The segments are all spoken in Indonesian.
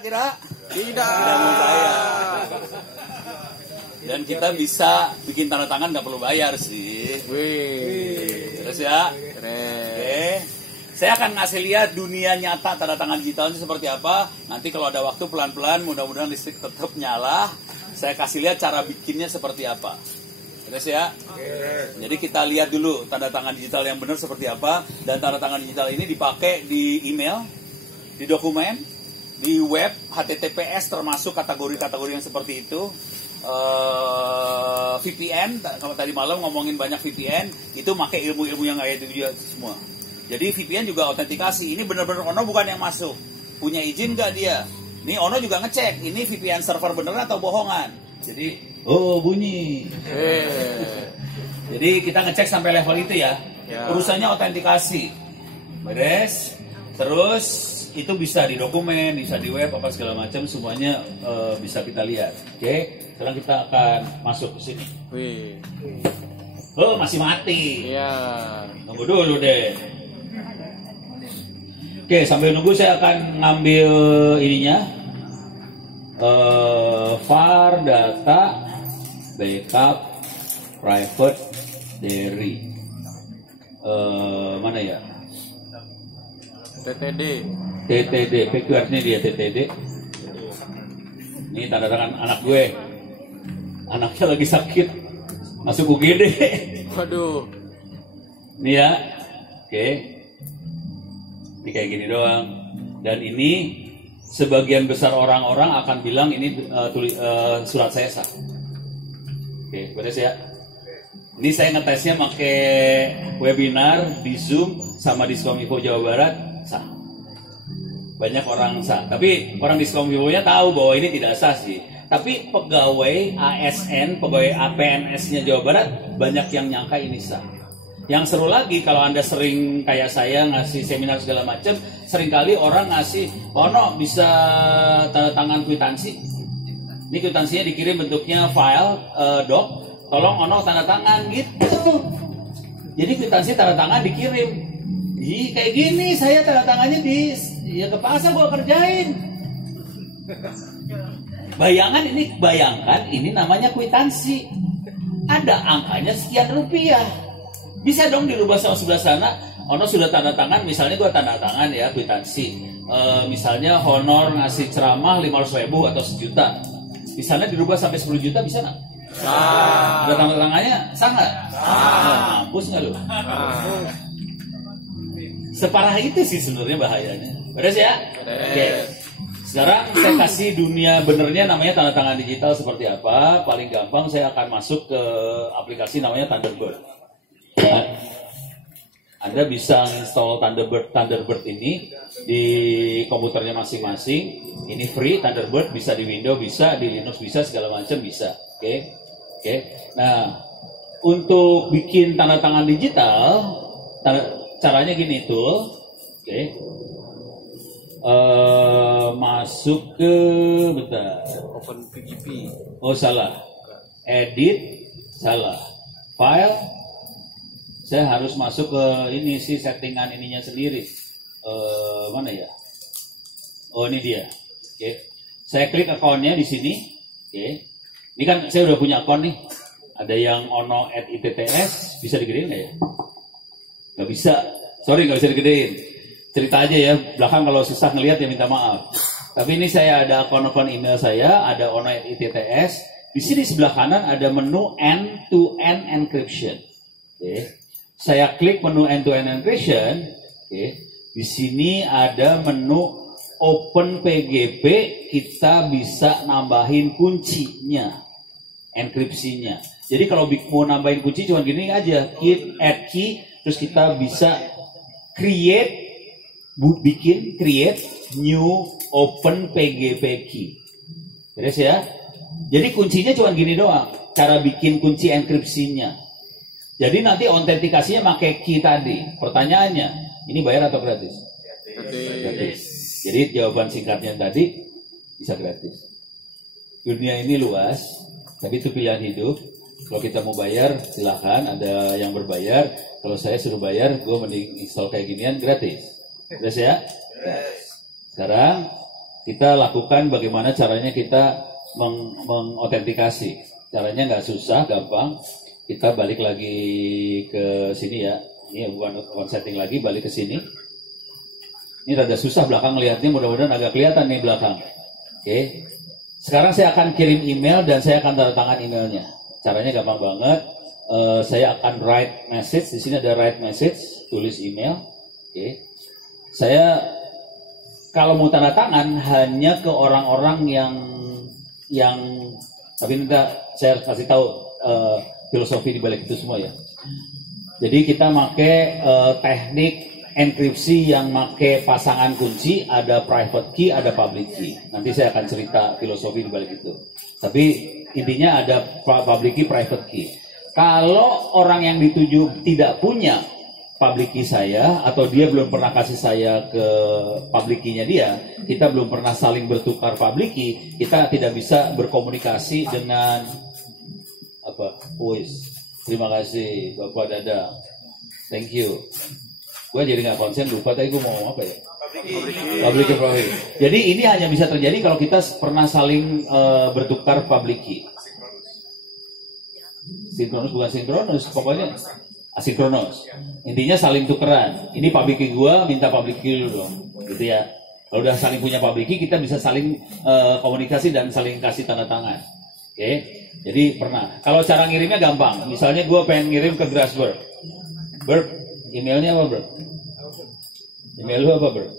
Kira Tidak bayar. Dan kita bisa bikin tanda tangan nggak perlu bayar sih. Wih. Terus ya. Keren. Oke. Saya akan ngasih lihat dunia nyata tanda tangan digital itu seperti apa. Nanti kalau ada waktu pelan-pelan, mudah-mudahan listrik tetap nyala. Saya kasih lihat cara bikinnya seperti apa. Terus ya. Jadi kita lihat dulu tanda tangan digital yang benar seperti apa. Dan tanda tangan digital ini dipakai di email, di dokumen, di web, HTTPS termasuk kategori-kategori yang seperti itu. VPN, kalau tadi malam ngomongin banyak VPN, itu pakai ilmu-ilmu yang kayak itu juga semua. Jadi VPN juga autentikasi. Ini benar-benar Ono bukan yang masuk. Punya izin nggak dia? Ini Ono juga ngecek. Ini VPN server beneran atau bohongan. Jadi, bunyi. Jadi kita ngecek sampai level itu ya. Urusannya autentikasi. Beres. Terus itu bisa di dokumen, bisa di web, apa segala macam, semuanya bisa kita lihat. Oke, sekarang kita akan masuk ke sini. Wih. Oh, masih mati. Iya. Tunggu dulu deh. Oke, sambil nunggu saya akan ngambil ininya. Var data backup private diary. Mana ya? TTD, PQ artinya dia TTD. Ini tanda tangan anak gue. Anaknya lagi sakit, masuk UGD. Waduh. Ini ya, oke. Ini kayak gini doang. Dan ini sebagian besar orang-orang akan bilang ini surat saya sah. Oke, beres ya. Ini saya ngetesnya pakai webinar di Zoom sama di Diskominfo Jawa Barat. Sah. Banyak orang sah, tapi orang Diskominfo-nya tahu bahwa ini tidak sah sih. Tapi pegawai ASN, pegawai APNS-nya Jawa Barat banyak yang nyangka ini sah. Yang seru lagi kalau Anda sering kayak saya ngasih seminar segala macam, seringkali orang ngasih, Ono bisa tanda tangan kwitansi. Ini kwitansinya dikirim bentuknya file doc, tolong Ono tanda tangan gitu. Jadi kwitansi tanda tangan dikirim. Kayak gini saya tanda tangannya ya ke pasar gua kerjain. Bayangkan ini namanya kwitansi. Ada angkanya sekian rupiah. Bisa dong dirubah sama sebelah sana. Ono sudah tanda tangan, misalnya gua tanda tangan ya kwitansi. Misalnya honor ngasih ceramah 500.000 atau 1 juta. Di sana dirubah sampai 10 juta bisa nggak? Udah tanda tangannya sah nggak? Mampus nggak lu? Separah itu sih sebenarnya bahayanya. Beres ya? Oke. Sekarang saya kasih dunia benernya namanya tanda tangan digital seperti apa. Paling gampang saya akan masuk ke aplikasi namanya Thunderbird. Ya. Anda bisa install Thunderbird ini di komputernya masing-masing. Ini free, Thunderbird bisa di Windows, bisa di Linux, bisa segala macam bisa. Oke. Nah, untuk bikin tanda tangan digital, caranya gini tuh. Masuk ke Open PGP. Oh salah. Edit salah. File. Saya harus masuk ke ini sih settingan ininya sendiri. Mana ya? Oh ini dia. Saya klik akunnya di sini. Ini kan saya udah punya akun nih. Ada yang ono@itts, bisa digedein nggak ya? Nggak bisa. Sorry, nggak bisa digedein. Cerita aja ya. Belakang kalau susah ngelihat ya minta maaf. Tapi ini saya ada akun-akun email saya, ada ono@itts. Di sini sebelah kanan ada menu end-to-end encryption. Saya klik menu end-to-end encryption. Di sini ada menu open PGP, kita bisa nambahin kuncinya, enkripsinya. Jadi kalau mau nambahin kunci cuma gini aja, add key, terus kita bisa create new open PGP key. Terus ya. Jadi kuncinya cuma gini doang, cara bikin kunci enkripsinya. Jadi nanti autentikasinya pakai key tadi. Pertanyaannya, ini bayar atau gratis? Gratis. Jadi jawaban singkatnya tadi bisa gratis. Dunia ini luas, tapi itu pilihan hidup. Kalau kita mau bayar, silahkan. Ada yang berbayar. Kalau saya suruh bayar, gue mending install kayak ginian gratis. Terus ya? Sekarang kita lakukan bagaimana caranya kita mengautentikasi. Caranya nggak susah, gampang. Kita balik lagi ke sini ya. Ini bukan setting lagi, balik ke sini. Ini rada susah belakang lihatnya, mudah-mudahan agak kelihatan nih belakang. Oke. Sekarang saya akan kirim email dan saya akan tanda tangan emailnya. Caranya gampang banget. Saya akan write message. Di sini ada write message, tulis email. Oke. Saya kalau mau tanda tangan hanya ke orang-orang yang tapi nanti saya kasih tahu filosofi di balik itu semua ya. Jadi kita pakai teknik enkripsi yang pakai pasangan kunci, ada private key, ada public key. Nanti saya akan cerita filosofi di balik itu. Tapi intinya ada public key, private key. Kalau orang yang dituju tidak punya public key saya, atau dia belum pernah kasih saya ke public key-nya dia, kita belum pernah saling bertukar public key, kita tidak bisa berkomunikasi dengan voice. Terima kasih Bapak Dadang, thank you. Gue jadi nggak konsen, lupa tadi gue mau ngomong apa ya. Public key. Jadi ini hanya bisa terjadi kalau kita pernah saling bertukar public key. Sinkronus bukan sinkronus, pokoknya asinkronus. Intinya saling tukeran. Ini public key gua, minta public key dulu dong. Gitu ya. Kalau udah saling punya public key, kita bisa saling komunikasi dan saling kasih tanda tangan. Oke. Jadi pernah. Kalau cara ngirimnya gampang. Misalnya gua pengen ngirim ke Grasberg. Berg, emailnya apa, Berg? Email lu apa, Berg?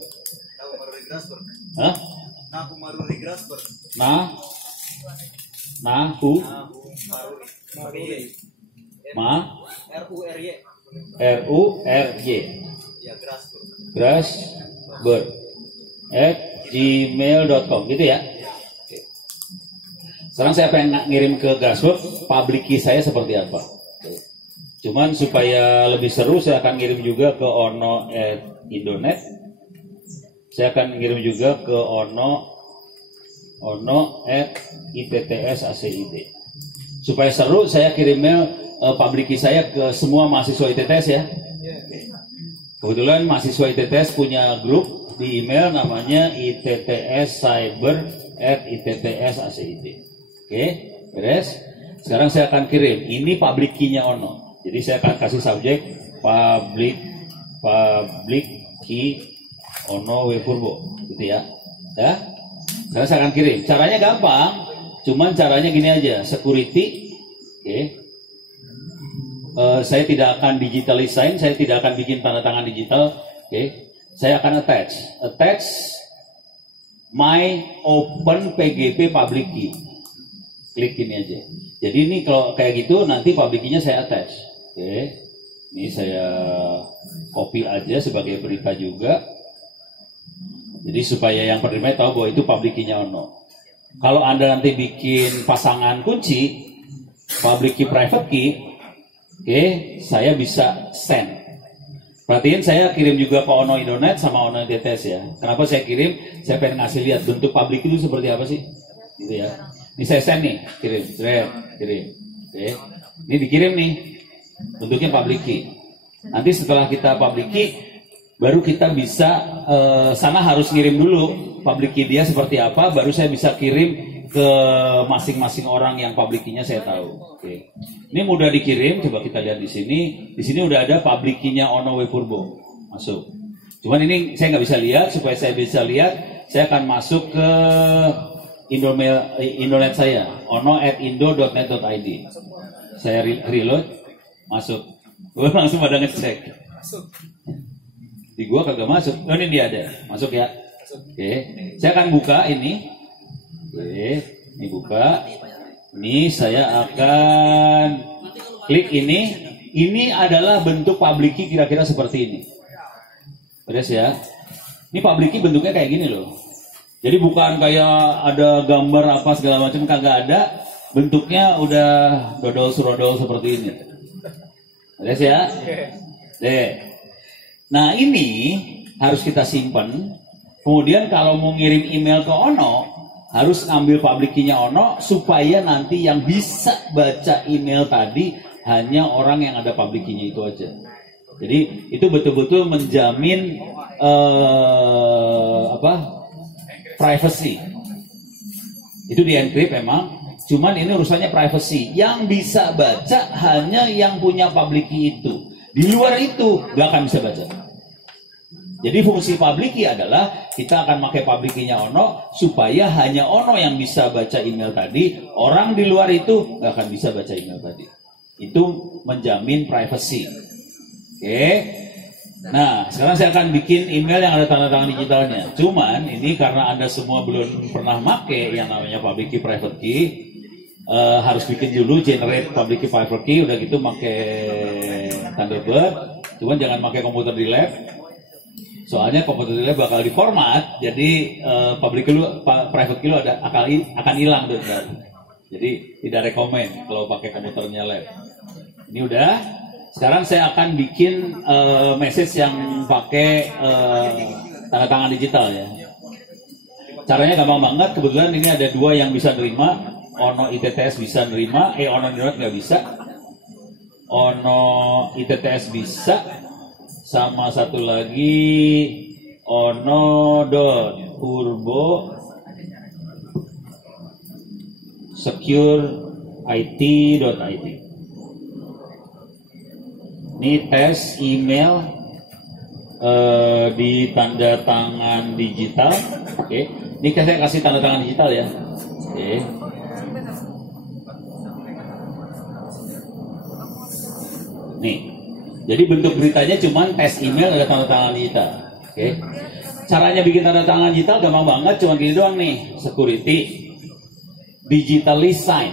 Hah? RURY Grasberg @gmail.com gitu ya. Oke. Sekarang saya pengen ngirim ke Grasberg public key saya seperti apa. Oke. Cuman supaya lebih seru saya akan ngirim juga ke ono@indonet. Saya akan ngirim juga ke ono@ittsaCid. Supaya seru saya kirim mail public key saya ke semua mahasiswa ITTS ya. Kebetulan mahasiswa ITTS punya grup di email namanya ittscyber@ittsaCid. Oke, beres. Sekarang saya akan kirim. Ini public key-nya Ono. Jadi saya akan kasih subjek public key Ono Wefurbo, gitu ya. Ya. Sekarang saya akan kirim. Caranya gampang. Cuman caranya gini aja, security. Oke. Saya tidak akan digital sign, saya tidak akan bikin tanda tangan digital. Oke. Saya akan attach my open PGP public key. Klik ini aja. Jadi ini kalau kayak gitu nanti public key-nya saya attach. Oke. Ini saya copy aja sebagai berita juga. Jadi supaya yang penerima tahu bahwa itu public key-nya Ono. Kalau Anda nanti bikin pasangan kunci, public key, private key, oke, saya bisa send. Perhatiin saya kirim juga ke Ono Indonet sama Ono ITTS ya. Kenapa saya kirim? Saya pengen ngasih lihat bentuk public key itu seperti apa sih, gitu ya. Ini saya send nih, kirim. Oke, ini dikirim nih, bentuknya public key. Nanti setelah kita public key, baru kita bisa sana harus ngirim dulu public key dia seperti apa, baru saya bisa kirim ke masing-masing orang yang public key-nya saya tahu. Oke. Ini mudah dikirim, coba kita lihat di sini. Di sini udah ada public key-nya Ono Wefurbo. Masuk. Cuman ini saya nggak bisa lihat, supaya saya bisa lihat, saya akan masuk ke Indonet saya, ono@indo.net.id. Saya reload, masuk. Gue langsung pada ngecek. Di gua kagak masuk. Oh, ini dia ada. Masuk ya. Oke. Saya akan buka ini. Oke, ini buka. Ini saya akan klik ini. Ini adalah bentuk public key kira-kira seperti ini. Beres ya. Ini public key bentuknya kayak gini loh. Jadi bukan kayak ada gambar apa segala macam, kagak ada. Bentuknya udah dodol-surodol seperti ini. Beres ya. Deh. Nah ini harus kita simpan. Kemudian kalau mau ngirim email ke Ono, harus ngambil public key-nya Ono supaya nanti yang bisa baca email tadi hanya orang yang ada public key-nya itu aja. Jadi itu betul-betul menjamin privacy. Itu di encrypt memang. Cuman ini urusannya privacy. Yang bisa baca hanya yang punya public key itu. Di luar itu nggak akan bisa baca. Jadi fungsi public key adalah kita akan pakai public key-nya Ono supaya hanya Ono yang bisa baca email tadi. Orang di luar itu nggak akan bisa baca email tadi. Itu menjamin privacy. Oke. Nah, sekarang saya akan bikin email yang ada tanda tangan digitalnya. Cuman ini karena Anda semua belum pernah make yang namanya public key private key. Harus bikin dulu generate public key private key, udah gitu pakai Thunderbird. Cuman jangan pakai komputer di lab, soalnya komputer di lab bakal diformat, jadi public key lu, private key lu akan hilang tuh. Jadi tidak rekomen kalau pakai komputernya lab. Ini udah. Sekarang saya akan bikin message yang pakai tanda tangan digital ya. Caranya gampang banget. Kebetulan ini ada dua yang bisa nerima. Ono ITTS bisa nerima, Ono Internet nggak bisa. Ono ITTS bisa, sama satu lagi Ono.Purbo SecureIT.IT. Ini tes email di tanda tangan digital. Oke, ini saya kasih tanda tangan digital ya. Oke. Nih, jadi bentuk beritanya cuma tes email ada tanda tangan digital. Oke. Caranya bikin tanda tangan digital gampang banget, cuma gini doang nih. Security digitally sign.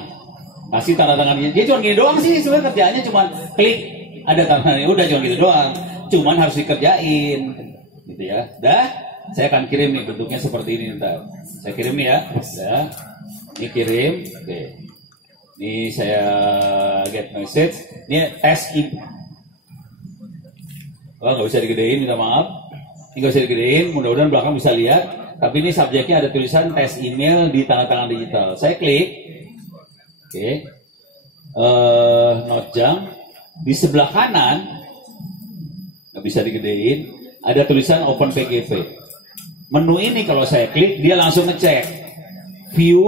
Kasih tanda tangan digital. Dia cuma gini doang sih, sebenarnya kerjaannya cuma klik ada tanda tangannya, udah cuma gitu doang. Cuman harus dikerjain. Gitu ya. Dah, saya akan kirim nih bentuknya seperti ini ntar. Saya kirim ya. Dah. Ini kirim. Oke. Ini saya get message. Ini tes oh, nggak bisa digedein, minta maaf. Ini nggak bisa digedein, mudah-mudahan belakang bisa lihat. Tapi ini subjeknya ada tulisan tes email di tanda tangan digital. Saya klik. Oke. Not junk. Di sebelah kanan nggak bisa digedein, ada tulisan Open PGP. Menu ini kalau saya klik, dia langsung ngecek view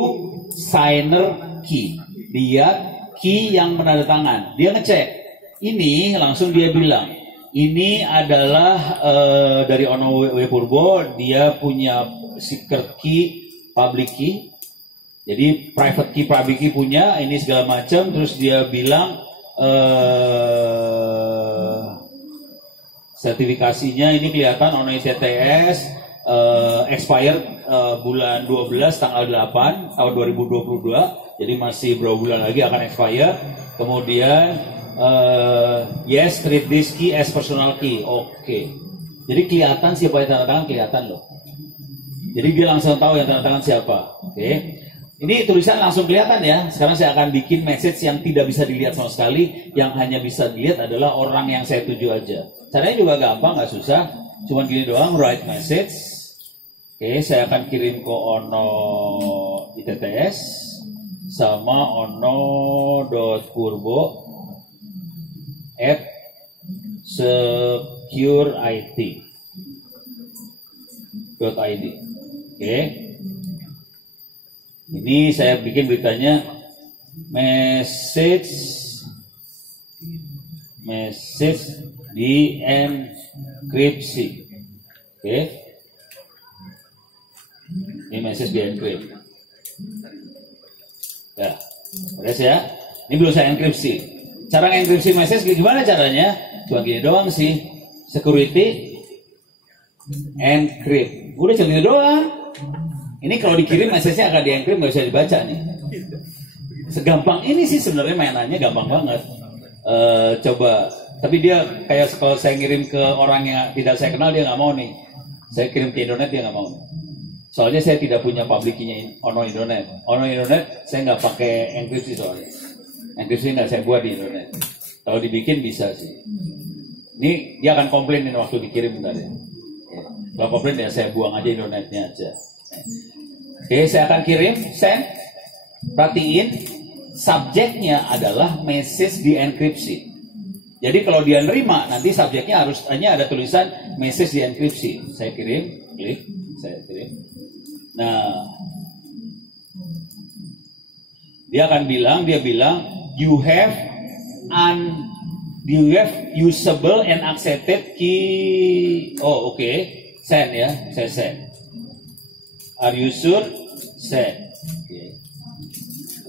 signer key. Dia key yang menandatangan, dia ngecek. Ini langsung dia bilang, ini adalah dari Ono Purbo, dia punya secret key, public key. Jadi private key, public key punya, ini segala macam. Terus dia bilang sertifikasinya ini kelihatan Ono ITTS expired bulan 12 tanggal 8 tahun 2022. Jadi masih beberapa bulan lagi akan expire. Kemudian yes, treat this key as personal key. Oke. Jadi kelihatan siapa yang tanda tangan, kelihatan loh. Jadi dia langsung tahu yang tanda tangan siapa. Oke. Ini tulisan langsung kelihatan ya. Sekarang saya akan bikin message yang tidak bisa dilihat sama sekali. Yang hanya bisa dilihat adalah orang yang saya tuju aja. Caranya juga gampang, nggak susah. Cuman gini doang, write message. Oke, saya akan kirim ke Ono ITTS sama Ono.Purbo @secureIT.id. Oke. Ini saya bikin beritanya message di enkripsi. Oke. Ini message di enkripsi. Ya, beres ya. Ini belum saya enkripsi. Cara enkripsi message gimana caranya? Cuma gini doang sih. Security encrypt. Udah cuma gini doang. Ini kalau dikirim message-nya akan di-encrypt, nggak bisa dibaca nih. Segampang ini sih sebenarnya mainannya gampang banget. Coba, tapi dia kayak kalau saya ngirim ke orang yang tidak saya kenal dia nggak mau nih. Saya kirim ke Indonet dia nggak mau. Soalnya saya tidak punya public key-nya Ono Indonet. Ono Indonet saya nggak pakai enkripsi soalnya. Enkripsi nggak saya buat di Indonet. Kalau dibikin bisa sih. Ini dia akan komplain ini waktu dikirim bentar ya. Kalau komplain ya saya buang aja Indonetnya aja. Oke, saya akan kirim, send. Perhatiin, subjeknya adalah message di enkripsi. Jadi kalau dia nerima, nanti subjeknya harus hanya ada tulisan message di enkripsi. Saya kirim, klik, saya kirim. Nah, dia bilang you have usable and accepted key. Oh, oke. Send ya, saya send. Are you sure? Send. Okay.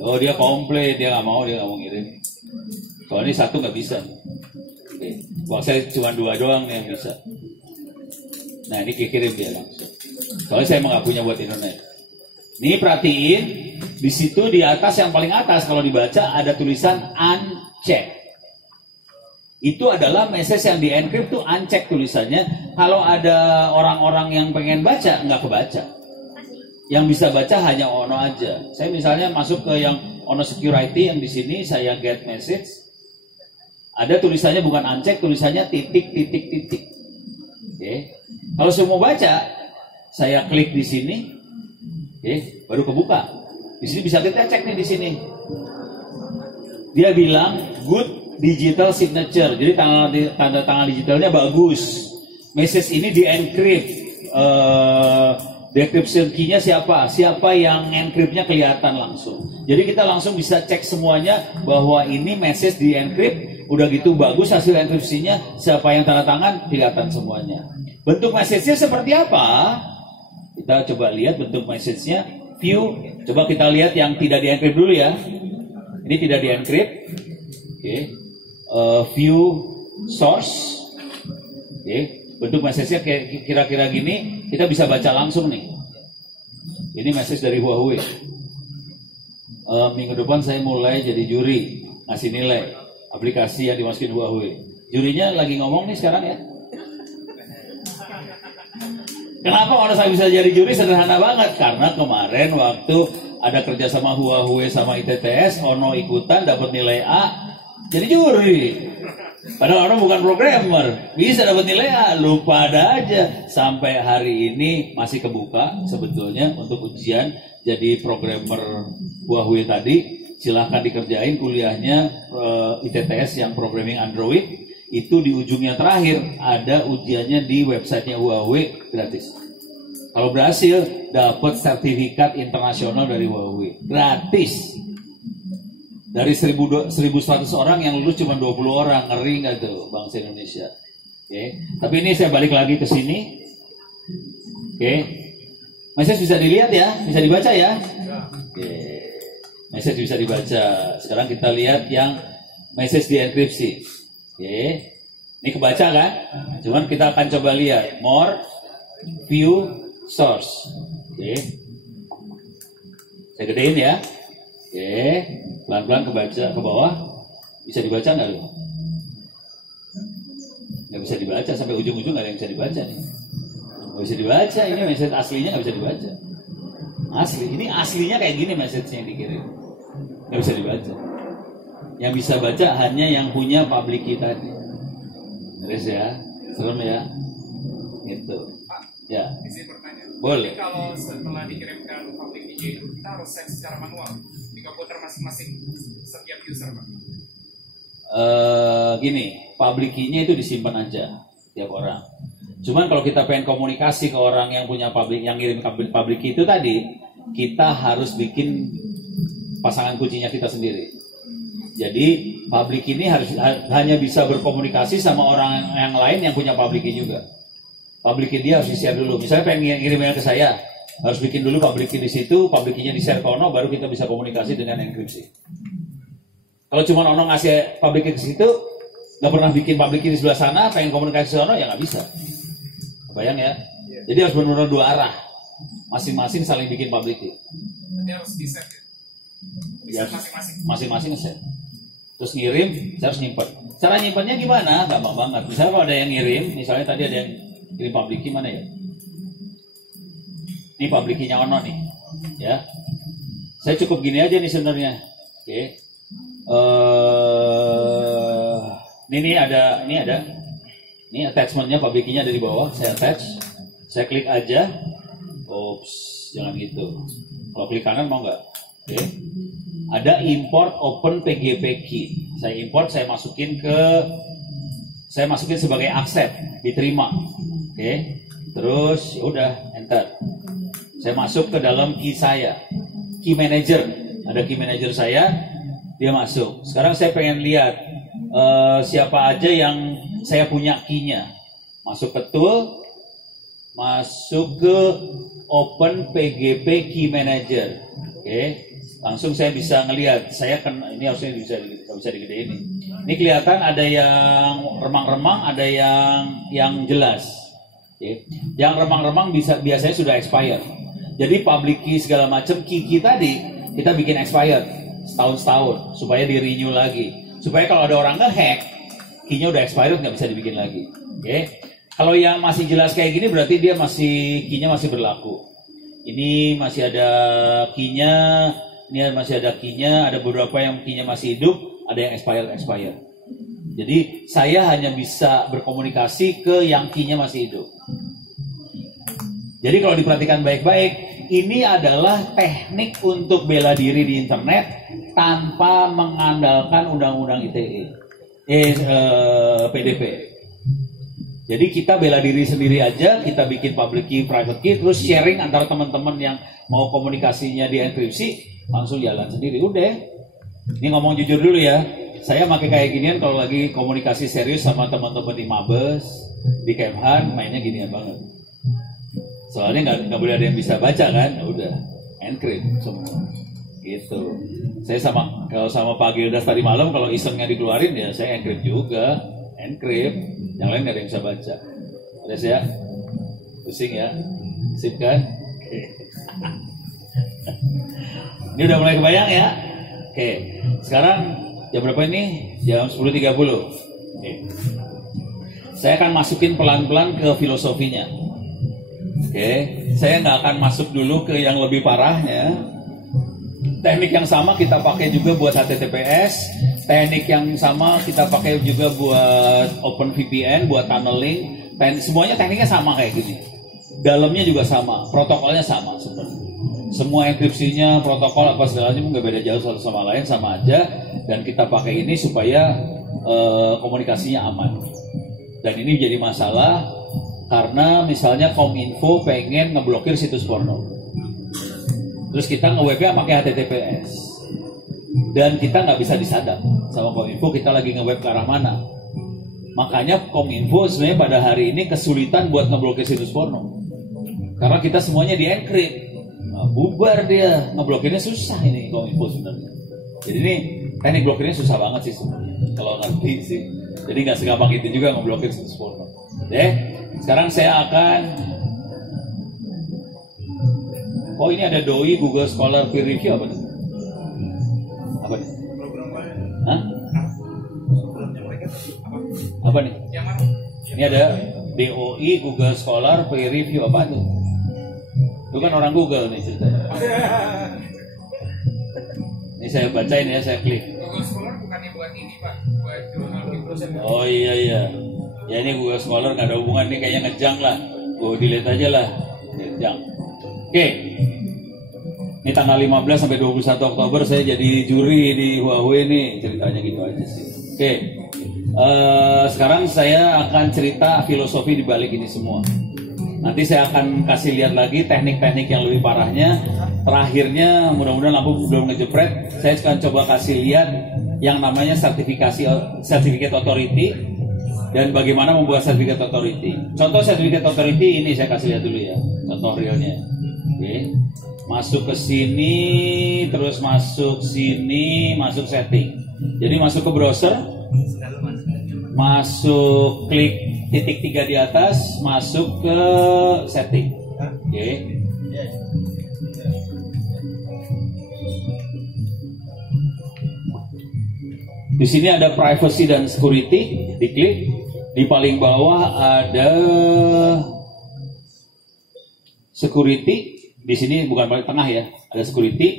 Oh, dia komplain, dia nggak mau ngirim. Soalnya ini satu nggak bisa. Okay. Wah, saya cuma 2 doang nih yang bisa. Nah, ini kirim dia langsung. Soalnya saya nggak punya buat internet. Nih perhatiin, di situ di atas yang paling atas kalau dibaca ada tulisan uncheck. Itu adalah message yang di encrypt tuh uncheck tulisannya. Kalau ada orang-orang yang pengen baca, nggak kebaca. Yang bisa baca hanya Ono aja. Saya misalnya masuk ke yang Ono Security yang di sini saya get message. Ada tulisannya bukan uncheck, tulisannya titik. Oke. Kalau saya mau baca, saya klik di sini. Oke, baru kebuka. Di sini bisa kita cek nih di sini. Dia bilang good digital signature. Jadi tanda tangan digitalnya bagus. Message ini di encrypt. Decryption key-nya siapa? Siapa yang encrypt-nya kelihatan langsung. Jadi kita langsung bisa cek semuanya bahwa ini message di encrypt. Udah gitu bagus hasil enkripsinya. Siapa yang tanda tangan kelihatan semuanya. Bentuk message-nya seperti apa? Kita coba lihat bentuk message-nya. View. Coba kita lihat yang tidak di-encrypt dulu ya. Ini tidak di-encrypt. Oke. View source. Oke. Bentuk message-nya kira-kira gini. Kita bisa baca langsung nih. Ini message dari Huawei. Minggu depan saya mulai jadi juri. Ngasih nilai aplikasi yang dimasukin Huawei. Jurinya lagi ngomong nih sekarang ya. Kenapa kalau saya bisa jadi juri? Sederhana banget. Karena kemarin waktu ada kerja sama Huawei sama ITTS, Ono ikutan dapat nilai A, jadi juri. Padahal Ono bukan programmer, bisa dapat nilai A, lupa ada aja. Sampai hari ini masih kebuka sebetulnya untuk ujian jadi programmer Huawei tadi. Silahkan dikerjain kuliahnya ITTS yang programming Android. Itu di ujungnya terakhir ada ujiannya di websitenya Huawei gratis. Kalau berhasil dapat sertifikat internasional dari Huawei gratis. Dari 1.100 orang yang lulus cuma 20 orang, ngeri nggak tuh bangsa Indonesia? Oke. Tapi ini saya balik lagi ke sini. Oke. Message bisa dilihat ya, bisa dibaca ya. Oke. Message bisa dibaca. Sekarang kita lihat yang message di enkripsi. Oke, ini kebaca kan? Cuman kita akan coba lihat more view source. Oke, saya gedein ya. Oke, pelan-pelan kebaca ke bawah. Bisa dibaca nggak lo? Nggak bisa dibaca sampai ujung-ujung nggak ada yang bisa dibaca nih. Nggak bisa dibaca. Ini message aslinya nggak bisa dibaca. Asli, ini aslinya kayak gini message-nya yang dikirim. Nggak bisa dibaca. Yang bisa baca hanya yang punya public key tadi. Terus ya, serem ya, gitu. Ya. Boleh. Jadi kalau setelah dikirimkan public key itu kita harus set secara manual di komputer masing-masing setiap user, Pak. Gini, public key-nya itu disimpan aja tiap orang. Cuman kalau kita pengen komunikasi ke orang yang punya public, yang ngirim public key itu tadi, kita harus bikin pasangan kuncinya kita sendiri. Jadi public ini harus hanya bisa berkomunikasi sama orang yang lain yang punya public key juga. Public key dia harus di-share dulu. Misalnya pengen ngirim email ke saya, harus bikin dulu public key di situ, public key-nya di-share ke Ono, baru kita bisa komunikasi dengan enkripsi. Kalau cuma Ono ngasih public key di situ, nggak pernah bikin public key di sebelah sana, pengen komunikasi sama Ono, ya nggak bisa. Bayang ya? Jadi harus benar-benar 2 arah. Masing-masing saling bikin public key. Jadi harus di-set ya? Masing-masing set. Terus ngirim, saya harus nyimpen. Cara nyimpennya gimana? Gampang banget. Misalnya kalau ada yang ngirim, misalnya tadi ada yang kirim public key mana ya? Ini public key-nya Ono nih, ya. Saya cukup gini aja nih sebenarnya. Oke. Ini ada. Ini attachment-nya public key-nya ada di bawah. Saya attach. Saya klik aja. Oops, jangan gitu. Kalau klik kanan mau nggak? Oke. Ada import open PGP key. Saya import, saya masukin sebagai accept, diterima. Oke. Terus ya udah enter. Saya masuk ke dalam key saya, key manager. Ada key manager saya, dia masuk. Sekarang saya pengen lihat siapa aja yang saya punya key-nya. Masuk ke tool, masuk ke open PGP key manager. Oke, langsung saya bisa ngelihat. Ini harusnya bisa digedein ini. Ini kelihatan ada yang remang-remang, ada yang jelas. Oke. Yang remang-remang biasanya sudah expired. Jadi public key segala macam key tadi kita bikin expired setahun supaya di renew lagi. Supaya kalau ada orang nge-hack, key-nya udah expired nggak bisa dibikin lagi. Oke. Kalau yang masih jelas kayak gini berarti dia key-nya masih berlaku. Ini masih ada key-nya, ini masih ada key-nya, ada beberapa yang key-nya masih hidup, ada yang expired. Jadi saya hanya bisa berkomunikasi ke yang key-nya masih hidup. Jadi kalau diperhatikan baik-baik, ini adalah teknik untuk bela diri di internet tanpa mengandalkan undang-undang ITE, PDP. Jadi kita bela diri sendiri aja, kita bikin public key, private key, terus sharing antara teman-teman yang mau komunikasinya di enkripsi, langsung jalan sendiri. Udah. Ini ngomong jujur dulu ya, saya pakai kayak ginian kalau lagi komunikasi serius sama teman-teman di Mabes, di Kemhan, mainnya ginian banget. Soalnya nggak boleh ada yang bisa baca kan, ya udah, encrypt semua. Gitu. Saya kalau sama Pak Gildas tadi malam, kalau isengnya dikeluarin ya saya encrypt juga, encrypt. Yang lain nggak ada yang bisa baca. Ada ya? Pusing ya? Sip kan? Oke. Ini udah mulai kebayang ya? Oke. Sekarang jam berapa ini? Jam 10.30. Oke. Saya akan masukin pelan-pelan ke filosofinya. Oke. Saya nggak akan masuk dulu ke yang lebih parahnya. Teknik yang sama kita pakai juga buat HTTPS. Teknik yang sama kita pakai juga buat OpenVPN, buat tunneling. Semuanya tekniknya sama kayak gini. Dalamnya juga sama, protokolnya sama sebenarnya. Semua enkripsinya, protokol apa segala macam nggak beda jauh satu sama lain, sama aja. Dan kita pakai ini supaya komunikasinya aman. Dan ini jadi masalah karena misalnya Kominfo pengen ngeblokir situs porno. Terus kita nge-webnya pakai HTTPS. Dan kita nggak bisa disadap sama Kominfo kita lagi nge-web ke arah mana. Makanya Kominfo sebenarnya pada hari ini kesulitan buat ngeblokir situs porno. Karena kita semuanya di-encrypt. Nah, bubar dia, ngeblokirnya susah ini Kominfo sebenarnya. Jadi ini teknik blokirnya susah banget sih sebenarnya. Kalau ngerti sih. Jadi nggak segampang itu juga ngeblokir situs porno. Sekarang saya akan ini ada DOI Google Scholar Peer Review apa nih? Apa nih? Hah? Apa nih? Ini ada DOI Google Scholar Peer Review apa tuh? Itu kan orang Google nih ceritanya. Ini saya bacain ya, saya klik. Google Scholar bukannya buat ini Pak, buat jurnal Microsoft. Oh iya. Ya ini Google Scholar nggak ada hubungan, ini kayaknya ngejang lah. Gue delete aja lah, ngejang. Oke. Ini tanggal 15 sampai 21 Oktober saya jadi juri di Huawei nih, ceritanya gitu aja sih. Oke. Sekarang saya akan cerita filosofi di balik ini semua. Nanti saya akan kasih lihat lagi teknik-teknik yang lebih parahnya. Terakhirnya mudah-mudahan lampu belum ngejepret. Saya akan coba kasih lihat yang namanya certificate authority dan bagaimana membuat certificate authority. Contoh certificate authority ini saya kasih lihat dulu ya, contoh realnya. Oke. Masuk ke sini, terus masuk sini, masuk setting. Jadi masuk ke browser, masuk klik titik 3 di atas, masuk ke setting. Oke. Di sini ada privacy dan security, diklik. Di paling bawah ada security. Di sini bukan paling tengah ya, ada security.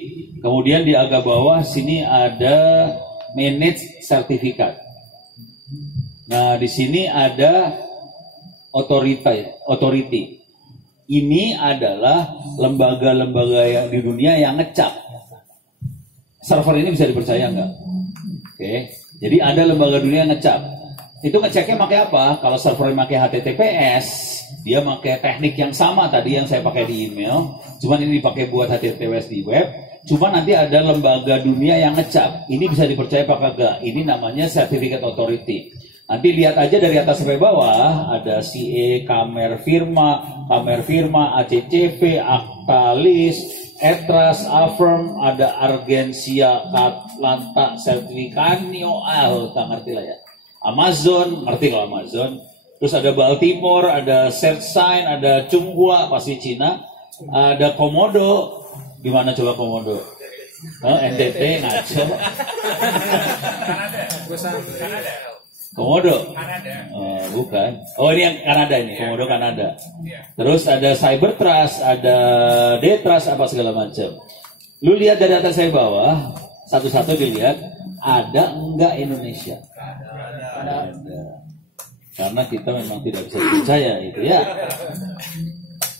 Kemudian di agak bawah sini ada manage sertifikat. Nah, di sini ada authority. Ini adalah lembaga-lembaga yang di dunia yang ngecap. Server ini bisa dipercaya nggak? Oke. Jadi ada lembaga dunia yang ngecap. itu ngeceknya pakai apa? Kalau server pakai HTTPS, dia pakai teknik yang sama tadi yang saya pakai di email, cuman ini dipakai buat HTTPS di web. Cuman nanti ada lembaga dunia yang ngecap. Ini bisa dipercaya apa kagak? Ini namanya Certificate Authority. Nanti lihat aja dari atas sampai bawah, ada CE, Kamer Firma, ACCV, Actalis, Etras, Affirm, ada Argensia, Atlanta, Certificanio, tak ngerti lah ya. Amazon, ngerti kalau Amazon. Terus ada Baltimore, ada CertSign, ada Tsinghua, pasti Cina. Ada Komodo, gimana coba Komodo? NTT, ngaco. Kanada. Komodo? Kanada. Bukan. Oh, ini yang Kanada ini, Komodo Kanada. Iya. Terus ada Cybertrust, ada Detrust, apa segala macam. Lu lihat dari atas saya bawah, satu-satu dilihat, ada enggak Indonesia? Ada. Karena kita memang tidak bisa dipercaya itu ya.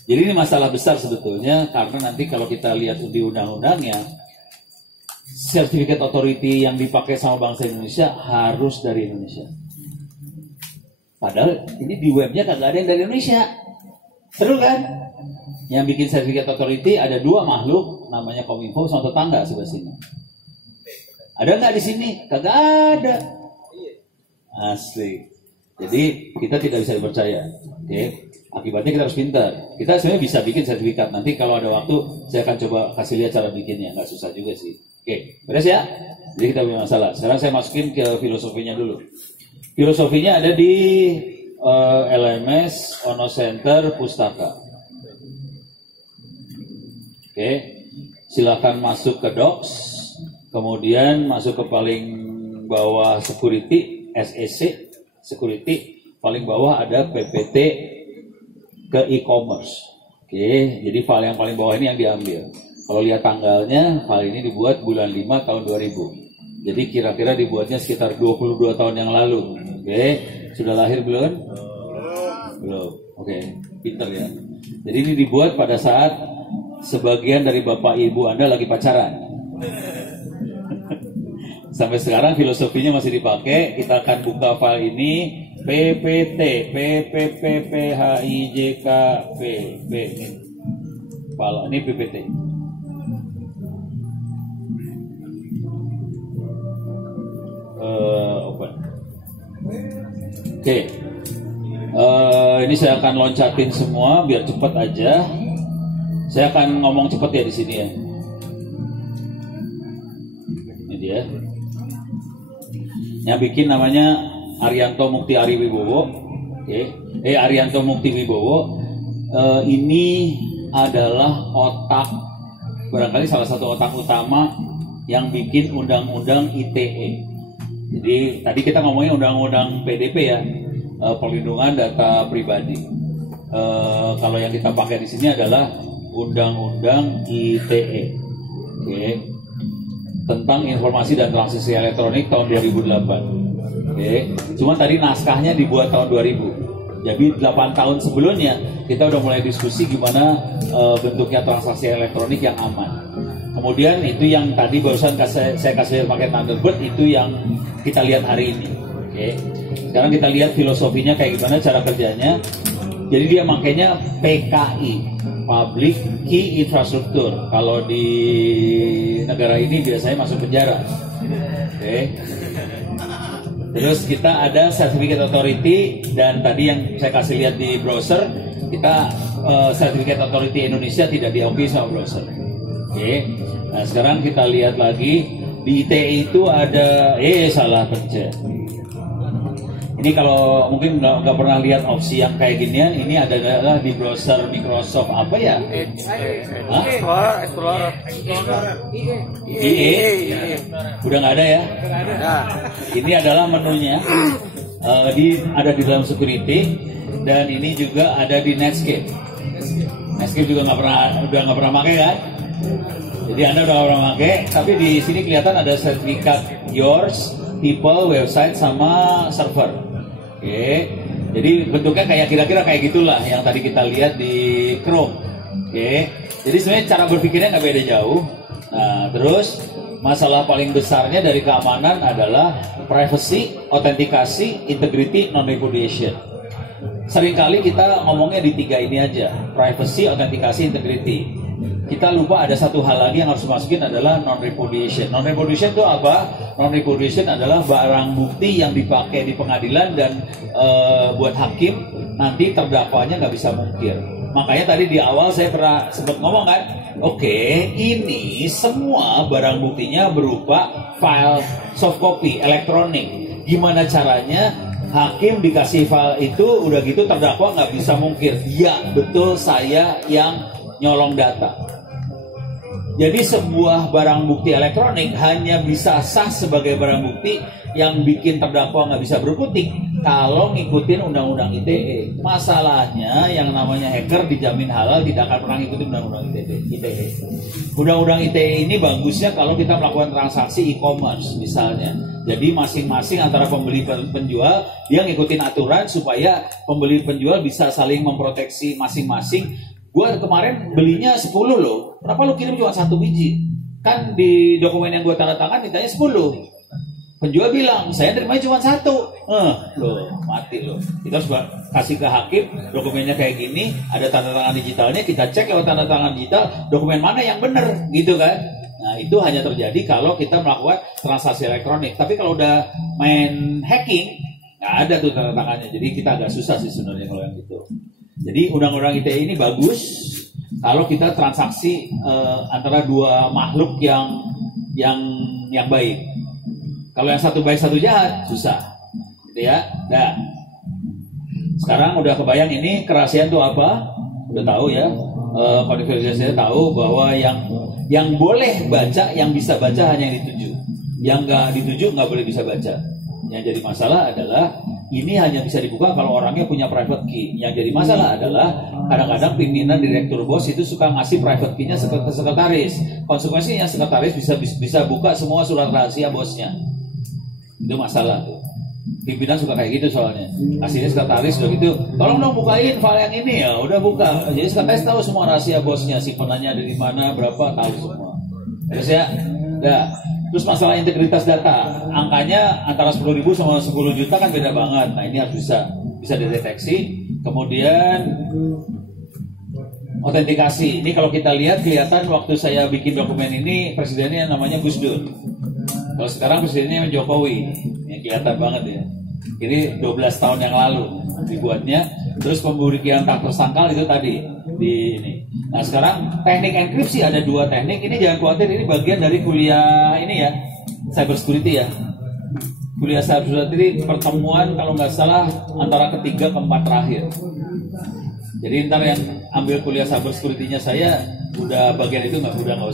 Jadi ini masalah besar sebetulnya, karena nanti kalau kita lihat di undang-undangnya, Certificate Authority yang dipakai sama bangsa Indonesia harus dari Indonesia. Padahal ini di webnya kagak ada yang dari Indonesia. Seru kan? Yang bikin Certificate Authority ada dua makhluk, namanya Kominfo sama tetangga sebelah sini. Ada nggak di sini? Kagak ada. Asli. Jadi kita tidak bisa dipercaya. Oke? Akibatnya kita harus pintar. Kita sebenarnya bisa bikin sertifikat. Nanti kalau ada waktu, saya akan coba kasih lihat cara bikinnya. Nggak susah juga sih. Oke, beres ya? Jadi kita punya masalah. Sekarang saya masukin ke filosofinya dulu. Filosofinya ada di LMS, Ono Center, Pustaka. Oke, silakan masuk ke Docs. Kemudian masuk ke paling bawah Security, SEC, Security. Paling bawah ada PPT ke e-commerce. Oke, jadi file yang paling bawah ini yang diambil. Kalau lihat tanggalnya, file ini dibuat bulan 5 tahun 2000. Jadi kira-kira dibuatnya sekitar 22 tahun yang lalu. Oke, sudah lahir belum? Belum. Oke, pinter ya. Jadi ini dibuat pada saat sebagian dari bapak ibu Anda lagi pacaran. Sampai sekarang filosofinya masih dipakai. Kita akan buka file ini. PPT, PPPPHIJKP, ini PPT. Open. Oke. Ini saya akan loncatin semua biar cepat aja. Saya akan ngomong cepat ya di sini ya. Ini dia. Yang bikin namanya Arianto Mukti Ari Wibowo. Arianto Mukti Wibowo. Ini adalah otak, barangkali salah satu otak utama yang bikin undang-undang ITE. Jadi tadi kita ngomongin undang-undang PDP ya, perlindungan data pribadi. Kalau yang kita pakai di sini adalah undang-undang ITE, tentang informasi dan transaksi elektronik tahun 2008. Cuma tadi naskahnya dibuat tahun 2000. Jadi 8 tahun sebelumnya kita udah mulai diskusi gimana bentuknya transaksi elektronik yang aman. Kemudian itu yang tadi barusan saya kasih pakai Thunderbird, itu yang kita lihat hari ini. Sekarang kita lihat filosofinya kayak gimana cara kerjanya. Jadi dia makanya PKI, Public Key Infrastructure. Kalau di negara ini biasanya masuk penjara. Terus kita ada Certificate Authority, dan tadi yang saya kasih lihat di browser, kita Certificate Authority Indonesia tidak diakui sama browser. Nah sekarang kita lihat lagi di ITE itu ada, salah pencet. Ini kalau mungkin nggak pernah lihat opsi yang kayak ginian, ini adalah di browser Microsoft apa ya? Explorer. IE. Udah nggak ada ya? Ini adalah menunya. Ada di dalam security, dan ini juga ada di Netscape. Netscape juga udah nggak pernah pakai kan? Jadi Anda udah nggak pernah pakai, tapi di sini kelihatan ada sertifikat yours, people, website, sama server. Jadi bentuknya kayak kira-kira kayak gitulah yang tadi kita lihat di Chrome. Jadi sebenarnya cara berpikirnya nggak beda jauh. Nah terus Masalah paling besarnya dari keamanan adalah privacy, autentikasi, integrity, non-repudiation. Seringkali kita ngomongnya di tiga ini aja, privacy, autentikasi, integrity. Kita lupa ada satu hal lagi yang harus masukin adalah non-repudiation. Non-repudiation itu apa? Non-repudiation adalah barang bukti yang dipakai di pengadilan dan buat hakim nanti terdakwanya nggak bisa mungkir. Makanya tadi di awal saya pernah sempat ngomong kan, oke, ini semua barang buktinya berupa file soft copy elektronik. Gimana caranya hakim dikasih file itu, udah gitu terdakwa nggak bisa mungkir. Ya betul, saya yang nyolong data. Jadi sebuah barang bukti elektronik hanya bisa sah sebagai barang bukti yang bikin terdakwa nggak bisa berkutik kalau ngikutin undang-undang ITE. Masalahnya yang namanya hacker dijamin halal tidak akan pernah ngikutin undang-undang ITE. Undang-undang ITE ini bagusnya kalau kita melakukan transaksi e-commerce misalnya. Jadi masing-masing antara pembeli dan penjual dia ngikutin aturan supaya pembeli penjual bisa saling memproteksi masing-masing. Gue kemarin belinya 10 loh. Kenapa lu kirim cuma 1 biji? Kan di dokumen yang gue tanda tangan mintanya 10. Penjual bilang, saya terimanya cuma 1. Loh, mati loh. Kita harus kasih ke hakim, dokumennya kayak gini, ada tanda tangan digitalnya, kita cek lewat tanda tangan digital, dokumen mana yang benar, gitu kan? Nah, itu hanya terjadi kalau kita melakukan transaksi elektronik. Tapi kalau udah main hacking, nggak ada tuh tanda tangannya. Jadi kita agak susah sih sebenarnya kalau yang gitu. Jadi undang-undang ITE ini bagus kalau kita transaksi antara dua makhluk yang baik. Kalau yang satu baik satu jahat susah, gitu ya. Nah, sekarang udah kebayang ini kerahasiaan itu apa? Udah tahu ya. Konfidensialnya tahu bahwa yang boleh baca, yang bisa baca hanya yang dituju. Yang nggak dituju nggak boleh bisa baca. Yang jadi masalah adalah ini hanya bisa dibuka kalau orangnya punya private key. Yang jadi masalah adalah kadang-kadang pimpinan direktur bos itu suka ngasih private key-nya ke sekretaris. Konsekuensinya sekretaris bisa buka semua surat rahasia bosnya. Itu masalah tuh. Pimpinan suka kayak gitu soalnya. Aslinya sekretaris udah gitu, tolong dong bukain file yang ini, ya udah buka. Jadi sekretaris tahu semua rahasia bosnya, simpenannya ada di mana, berapa, tahu semua. Terus ya, nah, terus masalah integritas data, angkanya antara 10.000 sama 10 juta kan beda banget. Nah ini harus bisa dideteksi. Kemudian autentikasi. Ini kalau kita lihat kelihatan waktu saya bikin dokumen ini presidennya namanya Gus Dur. Kalau sekarang presidennya Jokowi, yang kelihatan banget ya. Ini 12 tahun yang lalu dibuatnya. Terus pemberian tak tersangkal itu tadi di ini. Nah sekarang teknik enkripsi ada 2 teknik. Ini jangan khawatir, ini bagian dari kuliah ini ya, cyber security ya. Kuliah cyber security pertemuan kalau nggak salah antara ketiga keempat terakhir. Jadi ntar yang ambil kuliah cyber security-nya saya udah bagian itu nggak usah.